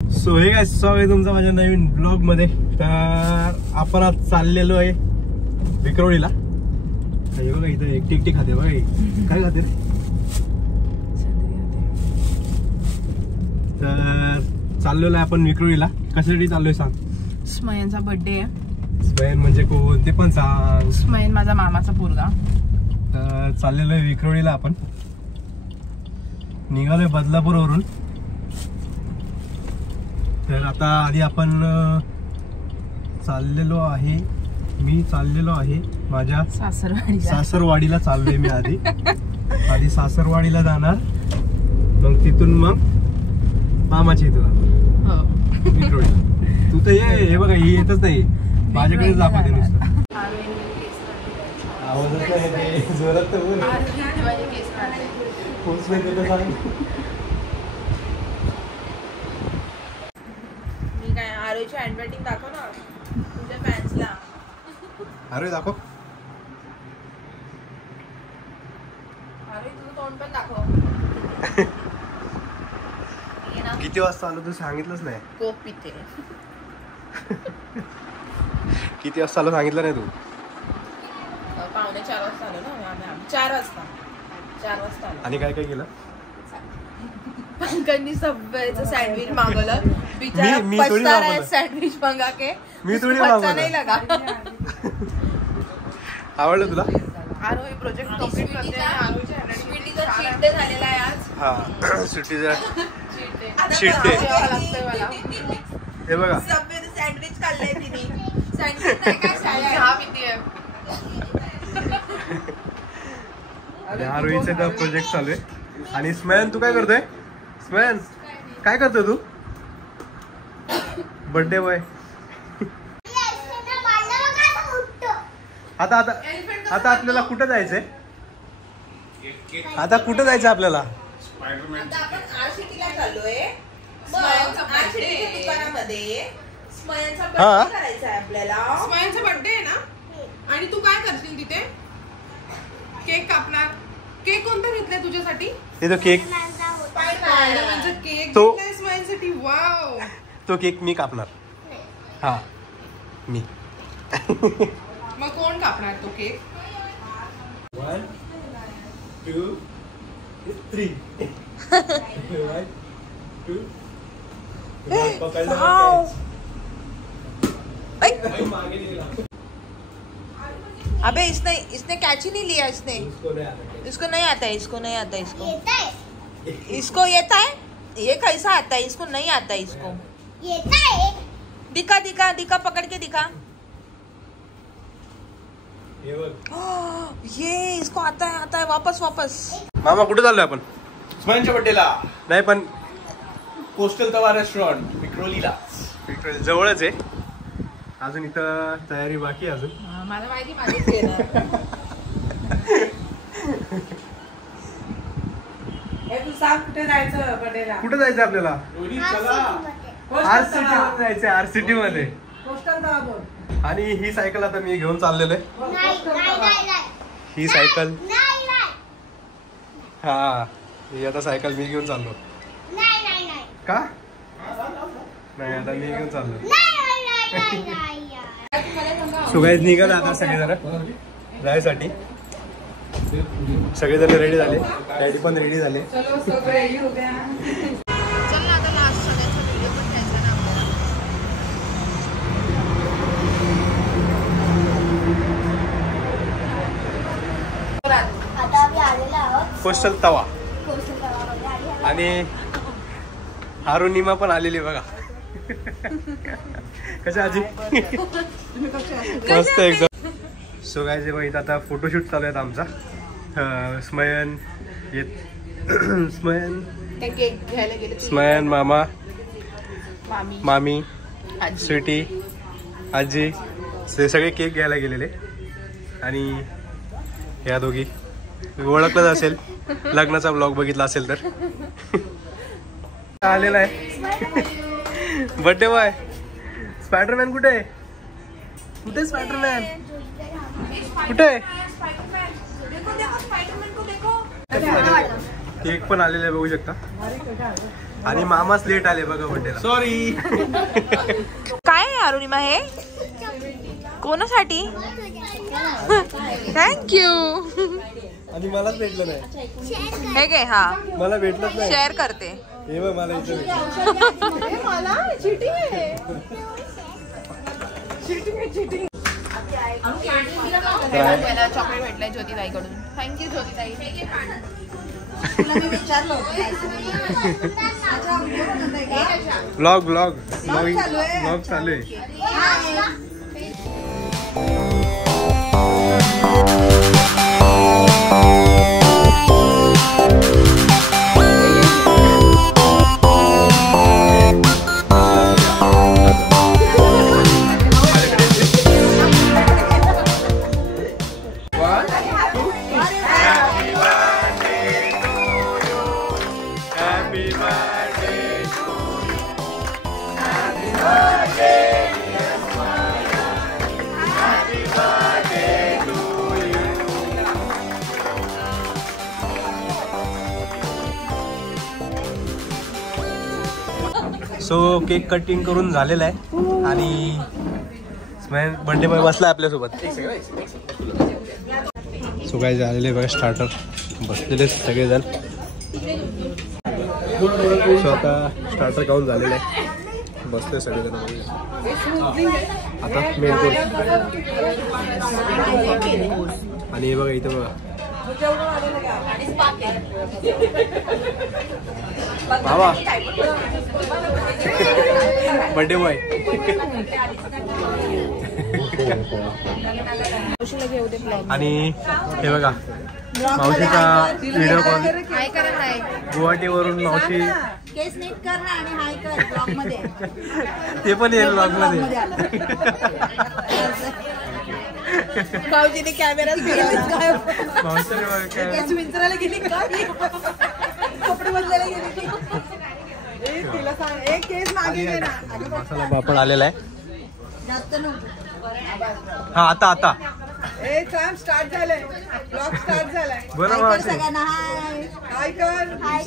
So हे काय स्वागत आहे तुमचं माझ्या नवीन ब्लॉग मध्ये। तर आपण आज चाललेलो आहे विक्रोळीला। हे बघा इथं एकटी एकटी खाते बघा, काय खाते रे? तर चाललेलो आहे आपण विक्रोळीला। कशासाठी चाललोय सांग? स्मयनचा बर्थडे आहे। स्मयन म्हणजे कोण ते पण सांग। स्मयन माझा मामाचा पोरगा। तर चाललेलो आहे विक्रोळीला आपण, निघालोय बदलापूरवरून। तर आता आधी आपण चाललेलो आहे, मी चाललेलो आहे माझ्या सासरवाडीला चाललोय मी आधी सासरवाडीला जाणार, मग तिथून मग मामाच्या इथं जाणार विक्रोळीला। तू तर हे बघा ही येतच नाही, माझ्याकडेच दाखवते नुसतं। आवाजच नाही जोरात तर बोल। पोचले तिथं सांग। आरोहीची हँडरायटिंग दाखव ना तुझ्या फॅन्सला। आरोही दाखव। आरोही तुझं तोंड पण दाखव। किती वाजता आलो तू सांगितलंच नाही। कोक पिते। किती वाजता आलो सांगितलं नाही तू? 3:45 वाजता आलो ना आम्ही। 4 वाजता आलो। आणि काय काय केलं? पंकजनी सबवेचं सँडविच मागवलं, बिचारा पछता रहा है सँडविच मंगा के। मी थोडी मागवलं नहीं लगा। आवडलं तुला? आरोही प्रोजेक्ट कंप्लीट करते आहे। आरोहीच्या हँडरायटिंगचा चीट डे झालेला आहे आज। हा सुट्टीचा चीट डे लागतोय मला। हे बघा सबवेचं सँडविच खाल्लंय तिने। सँडविच नाही काय चहा पितीये। आरोहीचा प्रोजेक्ट चालू आहे। आणि स्मयन तू काय करतोय? स्मयन काय करतोय तू? Birthday boy. आता आता आता आपल्याला कुठं जायचंय? आता कुठं जायचं आपल्याला? आता आपण आरसीटीला चाललोय। आरसीटीच्या दुकानामध्ये स्मयनचा बर्थडे करायचा आहे आपल्याला। स्मयनचा बर्थडे आहे ना? आणि तू काय करशील तिथे? केक कापणार? केक कोणता घेतलाय तुझ्यासाठी? ते तो केक स्पायडरमॅनचा केक तो घेतलाय स्मयनसाठी। वाव, तो केक मी कापणार। हा मी। मग कोण कापणार तो केक? 1 2 3 1 2 अबे इसने कैची नहीं लिया। इसको नहीं आता है। इसको येता है। ये कैसा आता है? इसको नहीं आता है। इसको दिखा पकड़ के दिखा। ये इसको आता है। वापस मामा कुठे चाललोय आपण? स्मयनच्या बर्थडेला नाही पण कोस्टल तवा रेस्टॉरंट विक्रोलीला जवळच आहे। अजून इथं तयारी बाकी आहे अजून। मला माहिती माझीच येणार। तू सांग कुठे जायचं बर्थडेला? कुठे जायचं आपल्याला? आरसीटी मध्ये। पोस्टल तवा बोल। आणि ही सायकल आता मी घेऊन चाललेलो आहे। ही सायकल हा ही आता सायकल मी घेऊन चाललो। का नाही? आता मी घेऊन चाललो। सुगाईच निघाला आता सगळेजण जायसाठी। सगळेजण रेडी झाले, डॅडी पण रेडी झाले। चल ना आता लास्ट सगळ्यांचा व्हिडिओ पण घ्यायचा ना आपल्याला। कोस्टल तवा आणि अरुणिमा पण आलेली बघा। कशा आजी? मस्त एकदम। सो गाइस हे बघा आता फोटोशूट चालू आहे आमचा। स्मयन केक घ्यायला गेले। स्मयन, मामा, मामी, स्वीटी, आजी हे सगळे केक घ्यायला गेलेले। आणि ह्या दोघी ओळखलंच असेल, लग्नाचा ब्लॉग बघितला असेल तर। आलेला आहे बर्थडे बॉय। स्पायडरमॅन कुठे आहे? कुठे स्पायडरमॅन? कुठे? केक पण आलेला आहे बघू शकता। आणि मामाच लेट आले बघा बर्थडेला. सॉरी. काय आहे अरुणिमा हे? कोणासाठी? थँक्यू. आणि मलाच भेटलं नाही. हे घे. हा मला भेटलंच नाही. शेअर करते. हे बघ मला इथं भेटलं. मला चिटिंग आहे. चिटिंग. चॉकलेट भेटलंय ज्योतिताईकडून. थँक्यू ज्योतिताई. ब्लॉग चालू आहे. सो केक कटिंग करून झालेला आहे आणि बर्थडे बॉय बसला आपल्यासोबत. सो काय झालेले बघा स्टार्टर बसलेले सगळेजण. सो आता स्टार्टर खाऊन झालेलं आहे, बसले सगळेजण. आता मेन कोर्स. आणि हे बघा इथं बघा बाबा बर्थडे बॉय. आणि हे बघा मावशीचा व्हिडिओ कॉल गुवाहाटीवरून. मावशी केस नीट कर ना आणि हाय कर ब्लॉग मध्ये. ते पण येईल ब्लॉग मध्ये. भाऊजीने कॅमेरा मावशी विंचरायला गेली का? कपडे बदलायला गेली. तिला सांग एक केस मागे घे ना. मसाला पापड आलेला आहे. जास्त नव्हतं. हा आता ए काम स्टार्ट झालंय. ब्लॉग स्टार्ट झालाय. बरोबर. सगळ्यांना हाय. हाय कर. हाय.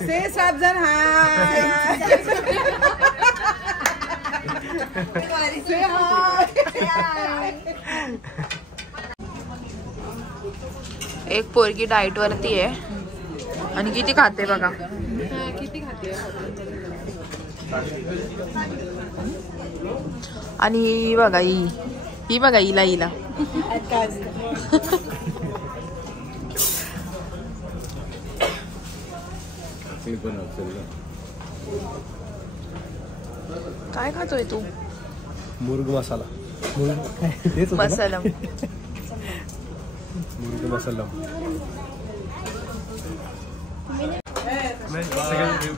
से साबजन हाय. से हाय. एक पोरगी डाएट वरती आहे आणि किती खाते बघा. किती खाते. आणि ही बघा ही बघा हिला काय खातोय तू? मुर्ग मसाला. मसाला. मुर्ग मसाला.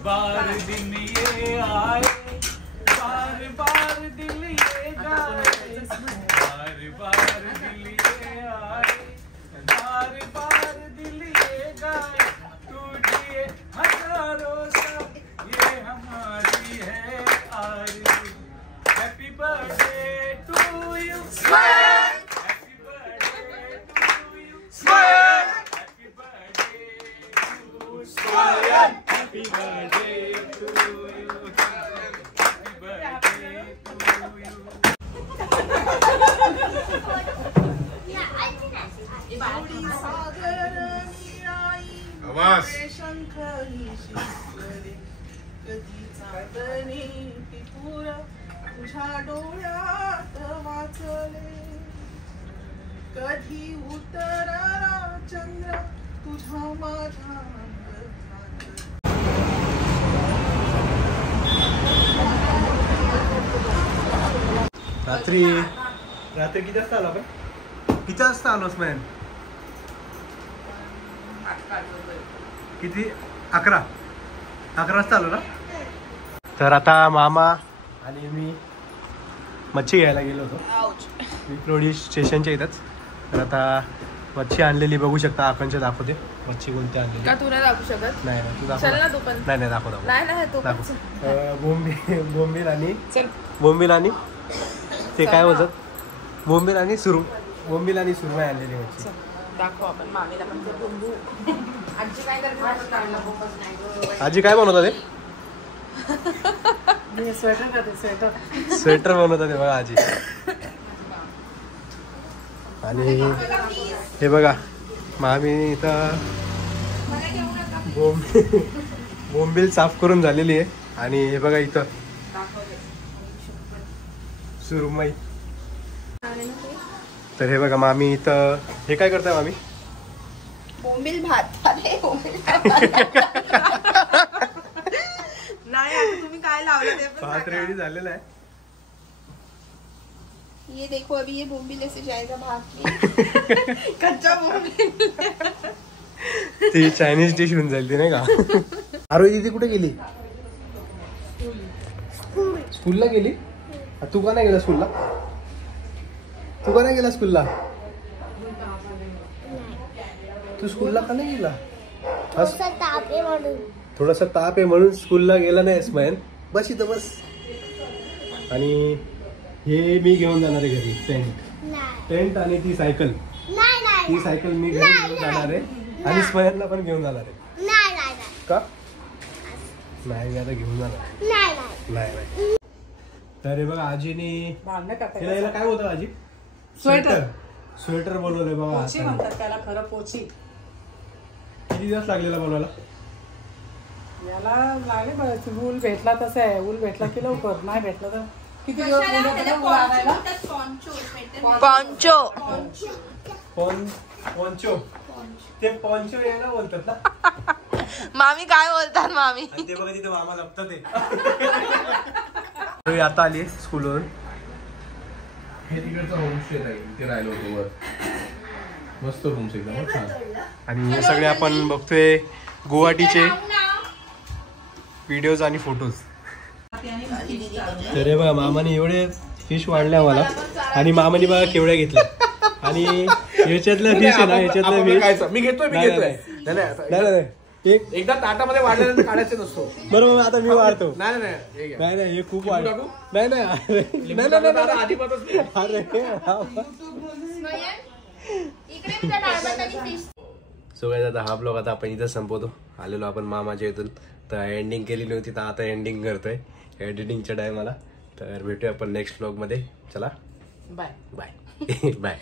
बार दिन ये आए, बार दिल ये गाए, बार दिल ये आए, बार दिल ये गाए, तुझे हजारों सब ये हमारी है आरज़ू. Happy birthday to you. Smile. Happy birthday to you. Smile. Happy birthday to smile. Happy birthday to you. Happy birthday to you. आवाज. तुझ्या डोळ्यात वाचले कधी उतरला चंद्र तुझ्या माझ्या. रात्री किती वाजता आलो आपण? किती वाजता आलोस मॅन? किती? 11 वाजता आलो ना. तर आता मामा आणि मी मच्छी घ्यायला गेलो होतो विक्रोळी स्टेशनच्या इथंच. तर आता मच्छी आणलेली बघू शकता. आकांक्षा दाखवते मच्छी कोणती आणलेली. का तू नाही दाखवू शकत? नाही तू दाखव. चल ना तू पण. नाही दाखव नाही तू पण. बोंबील आणि ते काय होतं बोंबील आणि सुरमई आणलेली मच्छी. दाखव आपण मामीला पण ते बुंबू. आजी काय करते? आजी काय बनवतात ते? स्वेटर करते स्वेटर. स्वेटर बनवतात ते बघा आजी. आणि हे बघा मामी इथं बोंबील साफ करून झालेली आहे. आणि हे बघा इथं सुरमई. तर हे बघा मामी इथं हे काय करताय मामी? बोंबील भात. अरे बोंबील नाही आता तुम्ही काय लावलं ते पण भात सांगा. रेडी झालेला आहे. ये देखो अभी ये बोंबील ऐसे जाएगा भाग के. कच्चा बोंबील. ती चायनीज डिश होऊन जाईल ती नाही का? आरोही दीदी कुठे गेली? स्कूलला गेली? तू का नाही गेला स्कूलला? तू का नाही गेला स्कूलला? तू स्कूलला का नाही गेला? थोडासा ताप आहे म्हणून स्कूलला गेला नाही स्मयन. बस इथं बस. आणि हे मी घेऊन जाणार आहे घरी टेंट आणि ती सायकल. ती सायकल मी घरी घेऊन जाणार आहे आणि स्मयनला पण घेऊन जाणार आहे. का नाही मी आता घेऊन जाणार नाही. तर हे बघा आजीने भांडणं करते. याला काय होतं आजी? स्वेटर. स्वेटर बनवलंय बघा. पोची म्हणतात त्याला खरं पोची. किती दिवस लागलेला बनवायला? याला लागले बघायची. ऊल भेटला तसं आहे. ऊल भेटला की लवकर. नाही भेटला तर किती दिवस ऊल आणायला? पॉन्चो. पॉन्चो. ते पॉन्चो यायला बोलतात ना. मामी काय बोलतात मामी? आणि ते बघा तिथे मामा जपतात ते. आता आली स्कूलवरून. हे तिकडचं होमस्टे आहे ते राहिलो होतो वर. मस्त रूम्स एकदम छान. आणि हे सगळे आपण बघतोय गुवाहाटीचे व्हिडिओज आणि फोटोज. तर हे बघा मामाने एवढे फिश वाढल्या मला. आणि मामाने बघा केवढ्या घेतल्या. आणि याच्यातल्या फिश आहे ना याच्यातल्या फिश मी घेतोय नाही एकदा ताटामध्ये वाढल्यानंतर काढायचं नसतो. बरोबर. आता मी वाढतो. नाही नाही हे खूप वाढ. टाकू? नाही आधीपासून अरे सो गाइस आता हा ब्लॉग आता आपण इथं संपवतो. आलेलो आपण मामाच्या इथून. तर एंडिंग केली नव्हती तर आता एंडिंग करतोय एडिटिंगच्या टायमाला. तर भेटूया आपण नेक्स्ट ब्लॉग मध्ये. चला बाय बाय बाय.